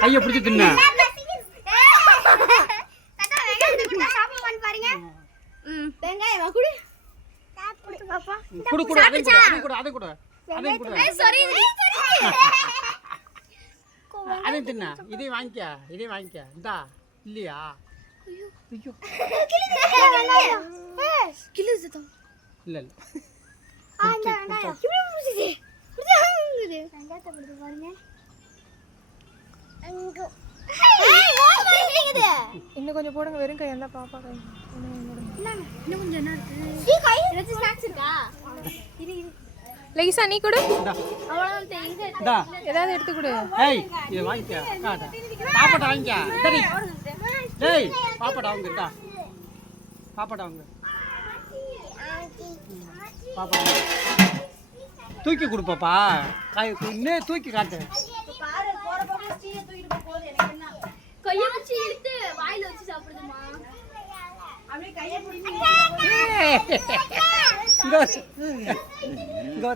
கையை பிடிச்சி தின்னு. குடு குடு அதை கொடு அதை கொடு அதையும் கொடு அதையும் தின்ன. இதையும் வாங்கிக்க இந்தா இல்லையா? ஐயோ இல்ல இல்ல இன்னும் கொஞ்சம் போடுங்க. வெறும் கை இருந்தா பாப்பா கை இன்னும் கொஞ்சம் என்ன இருக்கு? லைசா நீ கொடு. இந்தா ஏதாவது எடுத்து கொடு. ஏய் இதை வாங்கிக்க. பாப்பாட்ட வாங்கிக்க. சரி டேய் பாப்பாட்ட வாங்க. இந்தா பாப்பாட்ட வாங்க. பாப்பா தூக்கி கொடுப்பாப்பா. இன்னும் தூக்கி காட்டு. கையை வச்சு இழுத்து வாயில வச்சு சாப்பிடுதுமா. அப்படியே கையை பிடிச்சி இங்க